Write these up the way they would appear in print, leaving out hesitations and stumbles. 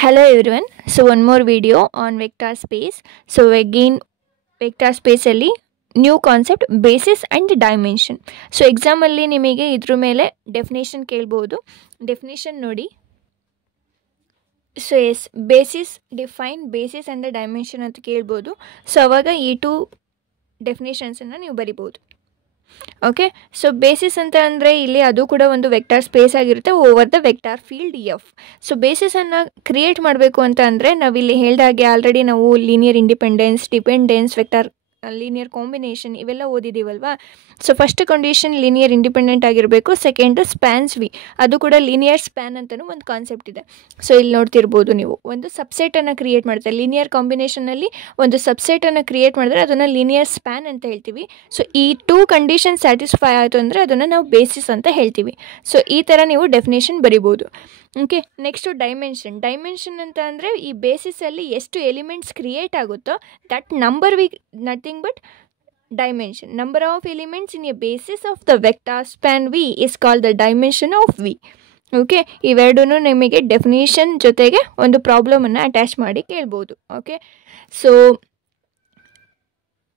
Hello everyone. So one more video on vector space. So again vector space ಅಲ್ಲಿ new concept basis and dimension. So ಎಕ್ಸಾಮಲ್ಲಿ ನಿಮಗೆ ಇದ್ರ ಮೇಲೆ definition ಕೇಳ್ಬೋದು. Definition ನೋಡಿ. So yes basis define basis and the dimension ಅಂತ ಕೇಳ್ಬೋದು. So ಅವಾಗ ಈ ಟು ಡೆಫಿನೇಷನ್ಸನ್ನು ನೀವು ಬರಿಬೋದು. ಓಕೆ, ಸೊ ಬೇಸಿಸ್ ಅಂತ ಅಂದರೆ ಇಲ್ಲಿ ಅದು ಕೂಡ ಒಂದು ವೆಕ್ಟಾರ್ ಸ್ಪೇಸ್ ಆಗಿರುತ್ತೆ over the vector field F. So ಬೇಸಿಸನ್ನು ಕ್ರಿಯೇಟ್ ಮಾಡಬೇಕು ಅಂತ ಅಂದರೆ ನಾವಿಲ್ಲಿ ಹೇಳಿದಾಗೆ ಆಲ್ರೆಡಿ ನಾವು linear independence, dependence, vector linear combination ಇವೆಲ್ಲ ಓದಿದ್ದೀವಲ್ವಾ. So first condition linear independent ಆಗಿರಬೇಕು. ಸೆಕೆಂಡು ಸ್ಪ್ಯಾನ್ಸ್ ವಿ, ಅದು ಕೂಡ ಲೀನಿಯರ್ ಸ್ಪ್ಯಾನ್ ಅಂತಲೂ ಒಂದು ಕಾನ್ಸೆಪ್ಟ್ ಇದೆ. ಸೊ ಇಲ್ಲಿ ನೋಡ್ತಿರ್ಬೋದು ನೀವು, ಒಂದು ಸಬ್ಸೆಟನ್ನು ಕ್ರಿಯೇಟ್ ಮಾಡ್ತಾರೆ ಲೀನಿಯರ್ ಕಾಂಬಿನೇಷನಲ್ಲಿ. ಒಂದು ಸಬ್ಸೆಟನ್ನು ಕ್ರಿಯೇಟ್ ಮಾಡಿದ್ರೆ ಅದನ್ನು ಲೀನಿಯರ್ ಸ್ಪ್ಯಾನ್ ಅಂತ ಹೇಳ್ತೀವಿ. ಸೊ ಈ ಟೂ ಕಂಡೀಷನ್ ಸ್ಯಾಟಿಸ್ಫೈ ಆಯಿತು ಅಂದರೆ ಅದನ್ನು ನಾವು ಬೇಸಿಸ್ ಅಂತ ಹೇಳ್ತೀವಿ. ಸೊ ಈ ಥರ ನೀವು ಡೆಫಿನೇಷನ್ ಬರಿಬೋದು. ಓಕೆ, ನೆಕ್ಸ್ಟು ಡೈಮೆನ್ಷನ್ ಅಂತ ಅಂದರೆ ಈ ಬೇಸಿಸಲ್ಲಿ ಎಷ್ಟು ಎಲಿಮೆಂಟ್ಸ್ ಕ್ರಿಯೇಟ್ ಆಗುತ್ತೋ that number V nothing but dimension. Number of elements in a basis of the vector span V is called the dimension of V. Okay, ಇವೆರಡೂ ನಿಮಗೆ ಡೆಫಿನೇಷನ್ ಜೊತೆಗೆ ಒಂದು ಪ್ರಾಬ್ಲಮನ್ನು ಅಟ್ಯಾಚ್ ಮಾಡಿ ಕೇಳ್ಬೋದು. Okay, so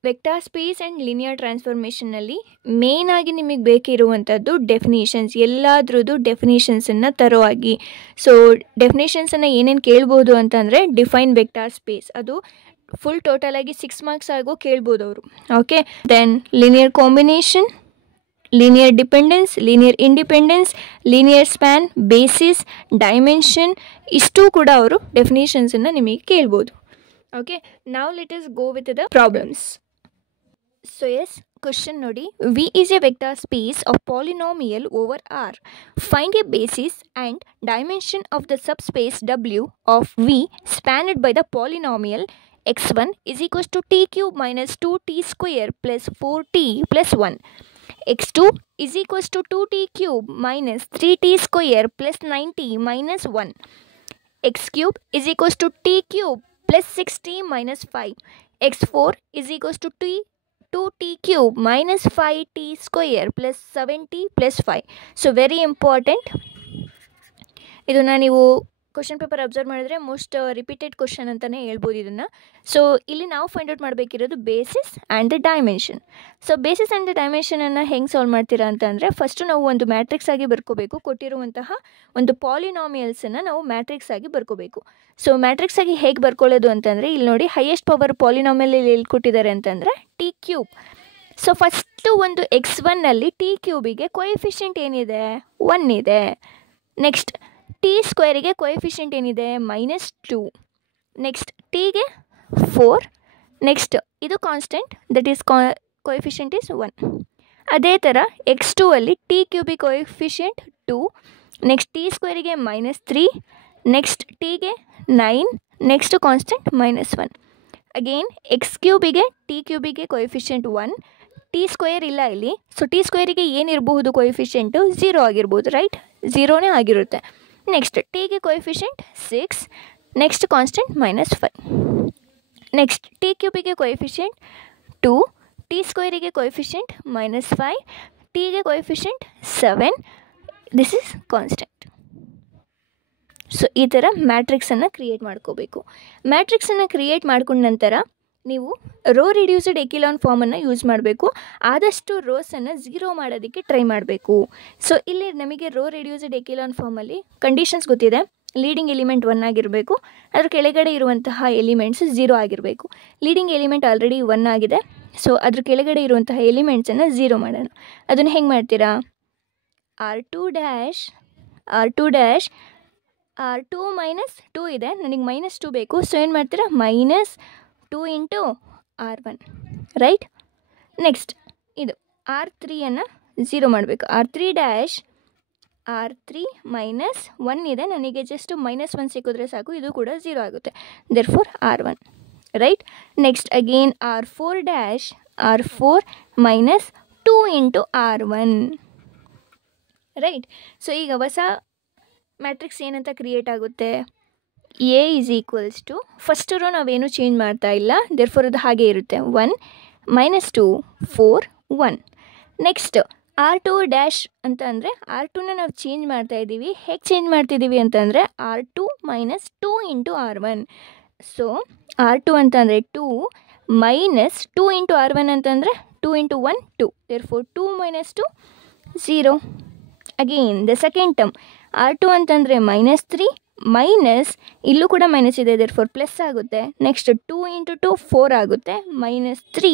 vector space and linear ಟ್ರಾನ್ಸ್ಫಾರ್ಮೇಷನಲ್ಲಿ ಮೇಯ್ನಾಗಿ ನಿಮಗೆ ಬೇಕಿರುವಂಥದ್ದು ಡೆಫಿನೇಷನ್ಸ್. ಎಲ್ಲದ್ರದ್ದು ಡೆಫಿನೇಷನ್ಸನ್ನು ತರೋವಾಗಿ. ಸೊ ಡೆಫಿನೇಷನ್ಸನ್ನು ಏನೇನು ಕೇಳ್ಬೋದು ಅಂತಂದರೆ ಡಿಫೈನ್ ವೆಕ್ಟಾರ್ ಸ್ಪೇಸ್, ಅದು ಫುಲ್ ಟೋಟಲಾಗಿ 6 ಮಾರ್ಕ್ಸ್ ಆಗೋ ಕೇಳ್ಬೋದು ಅವರು. Okay, then linear combination, linear dependence, linear independence, linear span, basis, dimension, ಇಷ್ಟು ಕೂಡ ಅವರು ಡೆಫಿನೇಷನ್ಸನ್ನು ನಿಮಗೆ ಕೇಳ್ಬೋದು. ಓಕೆ, ನಾವು let us go with the problems. So yes, question ನೋಡಿ. V is a vector space of polynomial over R. Find a basis and dimension of the subspace W of V spanned by the polynomial x1 is equals to t cube minus 2t square plus 4t plus 1. x2 is equals to 2t cube minus 3t square plus 9t minus 1. x cube is equals to t cube plus 6t minus 5. x4 is equals to 2t cube minus 5t square plus 7t plus 5. So very important. ಇದನ್ನು ನೀವು question paper observe ಮಾಡಿದ್ರೆ most repeated question ಅಂತಲೇ ಹೇಳ್ಬೋದು ಇದನ್ನು. So ಇಲ್ಲಿ ನಾವು find out ಮಾಡಬೇಕಿರೋದು basis and the dimension. So basis and the ಡೈಮೆನ್ಷನನ್ನು ಹೆಂಗೆ ಸಾಲ್ವ್ ಮಾಡ್ತೀರಾ ಅಂತಂದರೆ ಫಸ್ಟು ನಾವು ಒಂದು ಮ್ಯಾಟ್ರಿಕ್ಸ್ ಆಗಿ ಬರ್ಕೋಬೇಕು. ಕೊಟ್ಟಿರುವಂತಹ ಒಂದು ಪಾಲಿನಾಮಿಯಲ್ಸನ್ನು ನಾವು ಮ್ಯಾಟ್ರಿಕ್ಸ್ ಆಗಿ ಬರ್ಕೋಬೇಕು. ಸೊ ಮ್ಯಾಟ್ರಿಕ್ಸ್ ಆಗಿ ಹೇಗೆ ಬರ್ಕೊಳ್ಳೋದು ಅಂತಂದರೆ ಇಲ್ಲಿ ನೋಡಿ, ಹೈಯೆಸ್ಟ್ ಪವರ್ ಪಾಲಿನಾಮಿಯಲ್ ಎಲ್ಲಿ ಕೊಟ್ಟಿದ್ದಾರೆ ಅಂತಂದರೆ ಟಿ ಕ್ಯೂಬ್. ಸೊ ಫಸ್ಟು ಒಂದು x1ನಲ್ಲಿ ಟಿ ಕ್ಯೂಬಿಗೆ ಕೊಎಫಿಷಿಯಂಟ್ ಏನಿದೆ, 1 ಇದೆ. ನೆಕ್ಸ್ಟ್ ಟಿ ಸ್ಕ್ವೇರಿಗೆ ಕೊಎಫಿಷಿಯಂಟ್ ಏನಿದೆ, -2. ನೆಕ್ಸ್ಟ್ ಟಿಗೆ 4. ನೆಕ್ಸ್ಟ್ ಇದು constant, that is coefficient is 1. ಅದೇ ಥರ x2 ಅಲ್ಲಿ ಟಿ ಕ್ಯೂಬಿಗೆ ಕೊಎಫಿಷಿಯಂಟ್ 2. ನೆಕ್ಸ್ಟ್ ಟಿ ಸ್ಕ್ವೇರಿಗೆ -3. ನೆಕ್ಸ್ಟ್ ಟಿಗೆ 9. Next constant -1. ಅಗೇನ್ ಎಕ್ಸ್ ಕ್ಯೂಬಿಗೆ ಟಿ ಕ್ಯೂಬಿಗೆ ಕೊಎಫಿಷಿಯಂಟ್ 1. ಟಿ ಸ್ಕ್ವೇರ್ ಇಲ್ಲ ಇಲ್ಲಿ. ಸೊ ಟಿ ಸ್ಕ್ವೇರಿಗೆ ಏನಿರಬಹುದು ಕೊಎಫಿಷಿಯಂಟು, 0 ಆಗಿರ್ಬೋದು, ರೈಟ್? 0ನೇ ಆಗಿರುತ್ತೆ. ನೆಕ್ಸ್ಟ್ ಟಿಗೆ coefficient 6. Next constant -5. Next T ಕ್ಯೂಬಿಗೆ ಕೊಎಫಿಷಿಯಂಟ್ 2. ಟಿ ಸ್ಕ್ವೇರಿಗೆ ಕೊಎಫಿಷಿಯಂಟ್ -5. ಟಿಗೆ coefficient 7. This is constant. So ಈ ಥರ ಮ್ಯಾಟ್ರಿಕ್ಸನ್ನು ಕ್ರಿಯೇಟ್ ಮಾಡ್ಕೋಬೇಕು. ಮ್ಯಾಟ್ರಿಕ್ಸನ್ನು ಕ್ರಿಯೇಟ್ ಮಾಡ್ಕೊಂಡ ನಂತರ ನೀವು ರೋ ರಿಡ್ಯೂಸ್ಡ್ ಎಕಿಲಾನ್ ಫಾರ್ಮನ್ನು ಯೂಸ್ ಮಾಡಬೇಕು. ಆದಷ್ಟು ರೋಸನ್ನು 0 ಮಾಡೋದಕ್ಕೆ ಟ್ರೈ ಮಾಡಬೇಕು. ಸೊ ಇಲ್ಲಿ ನಮಗೆ ರೋ ರಿಡ್ಯೂಸ್ಡ್ ಎಕಿಲಾನ್ ಫಾರ್ಮಲ್ಲಿ ಕಂಡೀಷನ್ಸ್ ಗೊತ್ತಿದೆ. ಲೀಡಿಂಗ್ ಎಲಿಮೆಂಟ್ 1 ಆಗಿರಬೇಕು, ಅದ್ರ ಕೆಳಗಡೆ ಇರುವಂತಹ ಎಲಿಮೆಂಟ್ಸ್ 0 ಆಗಿರಬೇಕು. ಲೀಡಿಂಗ್ ಎಲಿಮೆಂಟ್ ಆಲ್ರೆಡಿ 1 ಆಗಿದೆ. ಸೊ ಅದ್ರ ಕೆಳಗಡೆ ಇರುವಂತಹ ಎಲಿಮೆಂಟ್ಸನ್ನು 0 ಮಾಡೋಣ. ಅದನ್ನು ಹೆಂಗೆ ಮಾಡ್ತೀರಾ, R2 -2 ಇದೆ, ನನಗೆ -2 ಬೇಕು. ಸೊ ಏನು ಮಾಡ್ತೀರಾ, -2 ಇಂಟು R1, ರೈಟ್? ನೆಕ್ಸ್ಟ್ ಇದು R3ಯನ್ನು 0 ಮಾಡಬೇಕು. R3 -1 ಇದೆ, ನನಗೆ ಜಸ್ಟ್ -1 ಸಿಕ್ಕಿದ್ರೆ ಸಾಕು, ಇದು ಕೂಡ 0 ಆಗುತ್ತೆ. Therefore R1, right? Next again R4 -2 into R1, right? So ಈಗ ಹೊಸ ಮ್ಯಾಟ್ರಿಕ್ಸ್ ಏನಂತ ಕ್ರಿಯೇಟ್ ಆಗುತ್ತೆ, A is equals to, first row ನಾವೇನು ಚೇಂಜ್ ಮಾಡ್ತಾ ಇಲ್ಲ, ದೇರ್ಫೋರ್ ಅದು ಹಾಗೆ ಇರುತ್ತೆ. 1 -2 4 1. ನೆಕ್ಸ್ಟ್ R2 ಡ್ಯಾಶ್ ಅಂತ ಅಂದರೆ R2ನ ನಾವು ಚೇಂಜ್ ಮಾಡ್ತಾ ಇದ್ದೀವಿ. ಹೇಗೆ ಚೇಂಜ್ ಮಾಡ್ತಿದ್ದೀವಿ ಅಂತಂದರೆ R2 minus 2 into R1. So R2 ಅಂತಂದರೆ 2 ಮೈನಸ್ 2 ಇಂಟು R1 ಅಂತಂದರೆ 2 into 1 2. Therefore 2 minus 2 0. Again the second term R2 ಅಂತಂದರೆ ಮೈನಸ್ 3 ಮೈನಸ್ ಇಲ್ಲೂ ಕೂಡ ಮೈನಸ್ ಇದೆ, ದೇರ್ಫೋರ್ ಪ್ಲಸ್ ಆಗುತ್ತೆ. ನೆಕ್ಸ್ಟ್ 2 ಇಂಟು 2 4 ಆಗುತ್ತೆ, ಮೈನಸ್ 3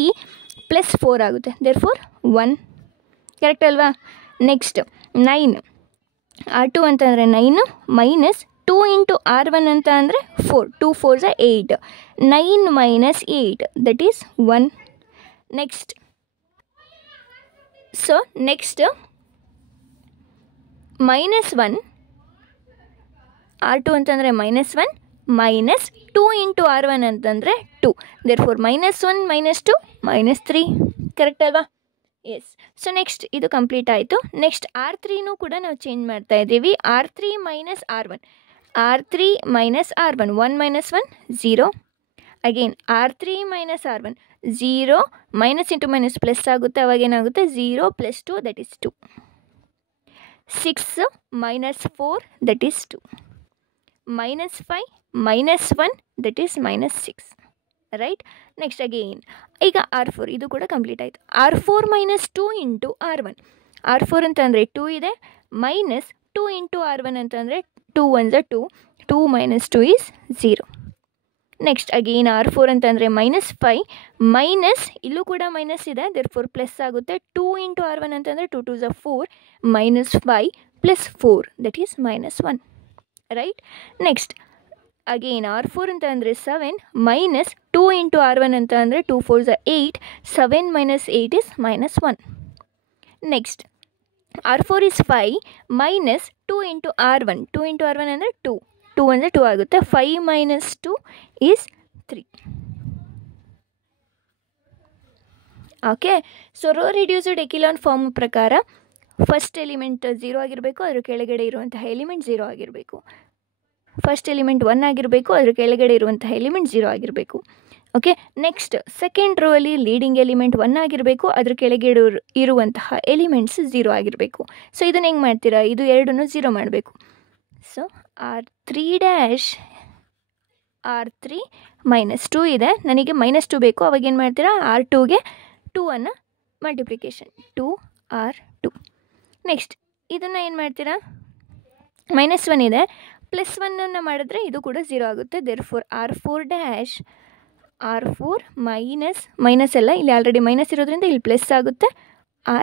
ಪ್ಲಸ್ 4 ಆಗುತ್ತೆ, ದೇರ್ಫೋರ್ 1. ಕರೆಕ್ಟ್ ಅಲ್ವಾ? ನೆಕ್ಸ್ಟ್ 9 R2 ಅಂತಂದರೆ 9 ಮೈನಸ್ 2 ಇಂಟು R1 ಅಂತ ಅಂದರೆ 4. 2 4 8. 9 minus 8 that is 1. Next so next minus 1 R2 ಅಂತಂದರೆ ಮೈನಸ್ 1 ಮೈನಸ್ 2 ಇಂಟು R1 ಅಂತಂದರೆ 2. Therefore minus 1 minus 2 minus 3. Correct ಅಲ್ವಾ? ಎಸ್. ಸೊ ನೆಕ್ಸ್ಟ್ ಇದು ಕಂಪ್ಲೀಟ್ ಆಯಿತು. ನೆಕ್ಸ್ಟ್ R3ನೂ ಕೂಡ ನಾವು ಚೇಂಜ್ ಮಾಡ್ತಾ ಇದ್ದೀವಿ. R3 minus R1. R3 minus R1 1 minus 1 0. Again R3 minus R1 0 minus into minus plus ಆಗುತ್ತೆ, ಅವಾಗೇನಾಗುತ್ತೆ 0 plus 2 that is 2. 6 minus 4 that is 2. Minus 5 minus 1 that is minus 6. Right? Next again ಈಗ R4 ಇದು ಕೂಡ complete ಆಯಿತು. R4 minus 2 into R1. R4 ಅಂತಂದರೆ 2 ಇದೆ, minus 2 into R1 ಅಂತಂದರೆ 2 1 2. 2 minus 2 is 0. Next again R4 ಅಂತಂದರೆ minus 5 minus ಇಲ್ಲೂ ಕೂಡ ಮೈನಸ್ ಇದೆ, ದೇರ್ಫೋರ್ ಪ್ಲಸ್ ಆಗುತ್ತೆ. 2 ಇಂಟು R1 ಅಂತಂದರೆ 2 2 4 minus 5 plus 4 that is minus 1. Right? Next again R4 ಅಂತ ಅಂದರೆ 7 ಮೈನಸ್ 2 ಇಂಟು R1 ಅಂತ ಅಂದರೆ 2 4 8. 7 minus 8 is minus 1. Next R4 is 5 minus 2 into R1. 2 into R1 ಅಂದರೆ 2. 2 ಅಂದರೆ 2 ಆಗುತ್ತೆ. 5 minus 2 is 3. Okay. So row reduced echelon form ಪ್ರಕಾರ first element 0 ಆಗಿರಬೇಕು, ಅದರ ಕೆಳಗಡೆ ಇರುವಂತಹ ಎಲಿಮೆಂಟ್ 0 ಆಗಿರಬೇಕು. ಫಸ್ಟ್ ಎಲಿಮೆಂಟ್ 1 ಆಗಿರಬೇಕು, ಅದರ ಕೆಳಗಡೆ ಇರುವಂತಹ ಎಲಿಮೆಂಟ್ 0 ಆಗಿರಬೇಕು. ಓಕೆ. ನೆಕ್ಸ್ಟ್ ಸೆಕೆಂಡ್ ರೋ ಅಲ್ಲಿ ಲೀಡಿಂಗ್ ಎಲಿಮೆಂಟ್ 1 ಆಗಿರಬೇಕು, ಅದರ ಕೆಳಗಡೆ ಇರುವಂತಹ ಎಲಿಮೆಂಟ್ಸ್ 0 ಆಗಿರಬೇಕು. ಸೊ ಇದನ್ನು ಹೆಂಗೆ ಮಾಡ್ತೀರಾ? ಇದು ಎರಡನ್ನೂ 0 ಮಾಡಬೇಕು. So R3 dash R3 minus 2 ಇದೆ, ನನಗೆ ಮೈನಸ್ 2 ಬೇಕು, ಅವಾಗೇನು ಮಾಡ್ತೀರಾ? R2ಗೆ 2 ಮಲ್ಟಿಪ್ಲಿಕೇಶನ್ 2R2. ನೆಕ್ಸ್ಟ್ ಇದನ್ನು ಏನು ಮಾಡ್ತೀರಾ? ಮೈನಸ್ 1 ಇದೆ, ಪ್ಲಸ್ 1 ಮಾಡಿದ್ರೆ ಇದು ಕೂಡ 0 ಆಗುತ್ತೆ. Therefore R4 dash R4 minus ಎಲ್ಲ ಇಲ್ಲಿ ಆಲ್ರೆಡಿ ಮೈನಸ್ ಇರೋದ್ರಿಂದ ಇಲ್ಲಿ ಪ್ಲಸ್ ಆಗುತ್ತೆ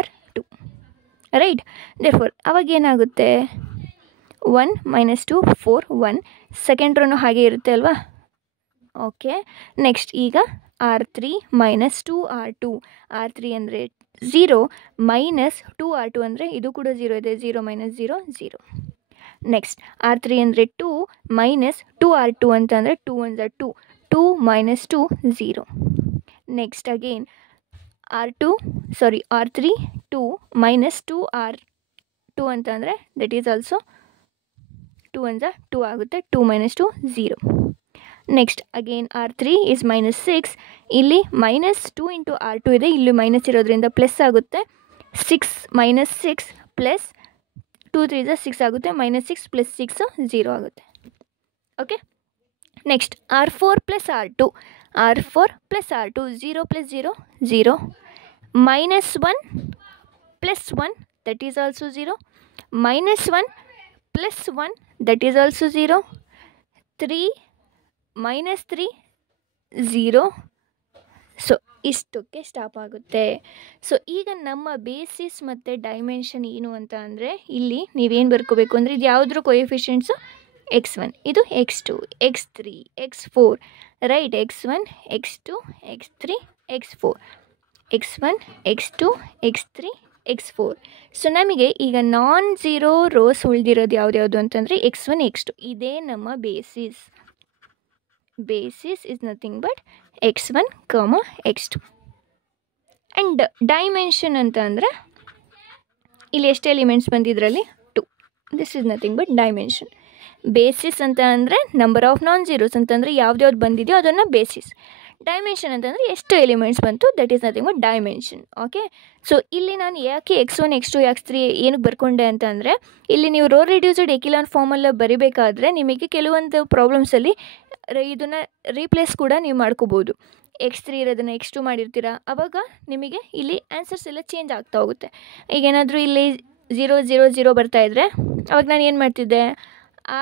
R2. ರೈಟ್? ದೇರ್ಫೋರ್ ಅವಾಗ ಏನಾಗುತ್ತೆ? 1 ಮೈನಸ್ 2 4 1. ಸೆಕೆಂಡ್ ರೋನು ಹಾಗೆ ಇರುತ್ತೆ ಅಲ್ವಾ? ಓಕೆ. ನೆಕ್ಸ್ಟ್ ಈಗ R3 ಮೈನಸ್ 2R2. R3 ಅಂದರೆ 0 ಮೈನಸ್ 2R2 ಅಂದರೆ ಇದು ಕೂಡ 0 ಇದೆ, 0 ಮೈನಸ್ 0 0. ನೆಕ್ಸ್ಟ್ R3 ಅಂದರೆ 2 ಮೈನಸ್ 2R2 ಅಂತಂದರೆ 2 1 2. 2 minus 2 0. Next again R3 2 minus 2R2 ಅಂತಂದರೆ ದಟ್ ಈಸ್ ಆಲ್ಸೋ 2 1 2 ಆಗುತ್ತೆ. 2 minus 2 0. Next again R3 is minus 6. ಇಲ್ಲಿ ಮೈನಸ್ 2 ಇಂಟು R2 ಇದೆ, ಇಲ್ಲಿ ಮೈನಸ್ ಇರೋದ್ರಿಂದ ಪ್ಲಸ್ ಆಗುತ್ತೆ. 6 ಮೈನಸ್ 6 ಪ್ಲಸ್ 2 3 6 ಆಗುತ್ತೆ, ಮೈನಸ್ 6 ಪ್ಲಸ್ 6 0 ಆಗುತ್ತೆ. Okay. Next R4 plus R2. R4 plus R2 0 plus 0 0. Minus 1 plus 1 that is also 0. Minus 1 plus 1 that is also 0. 3 minus 3 0. So ಇಷ್ಟಕ್ಕೆ stop ಆಗುತ್ತೆ. So ಈಗ ನಮ್ಮ ಬೇಸಿಸ್ ಮತ್ತು ಡೈಮೆನ್ಷನ್ ಏನು ಅಂತ ಅಂದರೆ ಇಲ್ಲಿ ನೀವೇನು ಬರ್ಕೋಬೇಕು ಅಂದರೆ ಇದು ಯಾವುದ್ರ ಕೊಎಫಿಷಿಯೆಂಟ್ಸು? x1, ಇದು x2, x3, x4. Right? x1 x2 x3 x4. x1 x2 x3 x4. So ನಮಗೆ ಈಗ ನಾನ್ ಝೀರೋ ರೋಸ್ ಉಳಿದಿರೋದು ಯಾವ್ದು ಅಂತಂದರೆ x1 x2. ಇದೇ ನಮ್ಮ basis. Basis is nothing but x1, x2. And dimension ಅಂತ ಅಂದರೆ ಇಲ್ಲಿ ಎಷ್ಟು ಎಲಿಮೆಂಟ್ಸ್ ಬಂದಿದ್ರಲ್ಲಿ? 2. This is nothing but dimension. Basis ಅಂತ ಅಂದರೆ ನಂಬರ್ ಆಫ್ ನಾನ್ ಝೀರೋಸ್ ಅಂತಂದರೆ ಯಾವ್ದ್ಯಾವ್ದು ಬಂದಿದೆಯೋ ಅದನ್ನು ಬೇಸಿಸ್. ಡೈಮೆನ್ಷನ್ ಅಂತಂದರೆ ಎಷ್ಟು ಎಲಿಮೆಂಟ್ಸ್ ಬಂತು, that is nothing but dimension. Okay, so ಇಲ್ಲಿ ನಾನು ಯಾಕೆ x1 x2 x3 ಏನಕ್ಕೆ ಬರ್ಕೊಂಡೆ ಅಂತಂದರೆ, ಇಲ್ಲಿ ನೀವು ರೋ ರಿಡ್ಯೂಸ್ಡ್ ಎಕಿಲಾನ್ ಫಾರ್ಮಲ್ಲಿ ಬರಿಬೇಕಾದ್ರೆ ನಿಮಗೆ ಕೆಲವೊಂದು ಪ್ರಾಬ್ಲಮ್ಸಲ್ಲಿ ಇದನ್ನು ರೀಪ್ಲೇಸ್ ಕೂಡ ನೀವು ಮಾಡ್ಕೋಬೋದು. x3 ಇರೋದನ್ನು x2 ಮಾಡಿರ್ತೀರ, ಆವಾಗ ನಿಮಗೆ ಇಲ್ಲಿ ಆನ್ಸರ್ಸ್ ಎಲ್ಲ ಚೇಂಜ್ ಆಗ್ತಾ ಹೋಗುತ್ತೆ. ಈಗ ಏನಾದರೂ ಇಲ್ಲಿ 0 0 0 ಬರ್ತಾಯಿದ್ರೆ ಅವಾಗ ನಾನು ಏನು ಮಾಡ್ತಿದ್ದೆ,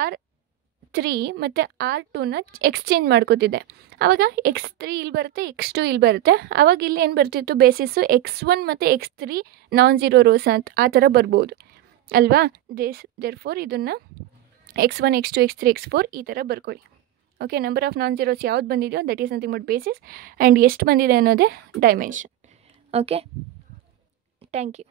R3 ಮತ್ತು R2ನ ಎಕ್ಸ್ಚೇಂಜ್ ಮಾಡ್ಕೋತಿದ್ದೆ. ಆವಾಗ x3 ಇಲ್ಲಿ ಬರುತ್ತೆ, x2 ಇಲ್ಲಿ ಬರುತ್ತೆ. ಆವಾಗ ಇಲ್ಲಿ ಏನು ಬರ್ತಿತ್ತು, ಬೇಸಿಸ್ಸು x1 ಮತ್ತು x3 ನಾನ್ ಝೀರೋ ರೋಸ್ ಅಂತ ಆ ಥರ ಬರ್ಬೋದು ಅಲ್ವಾ. ದೇರ್ಫೋರ್ ಇದನ್ನು x1 x2 x3 x4 ಈ ಥರ ಬರ್ಕೊಳ್ಳಿ. Okay, number of non zeros ಯಾವ್ದು ಬಂದಿದೆಯೋ that is nothing but basis, and ಎಷ್ಟು ಬಂದಿದೆ ಅನ್ನೋದೇ ಡೈಮೆನ್ಷನ್. Okay, thank you.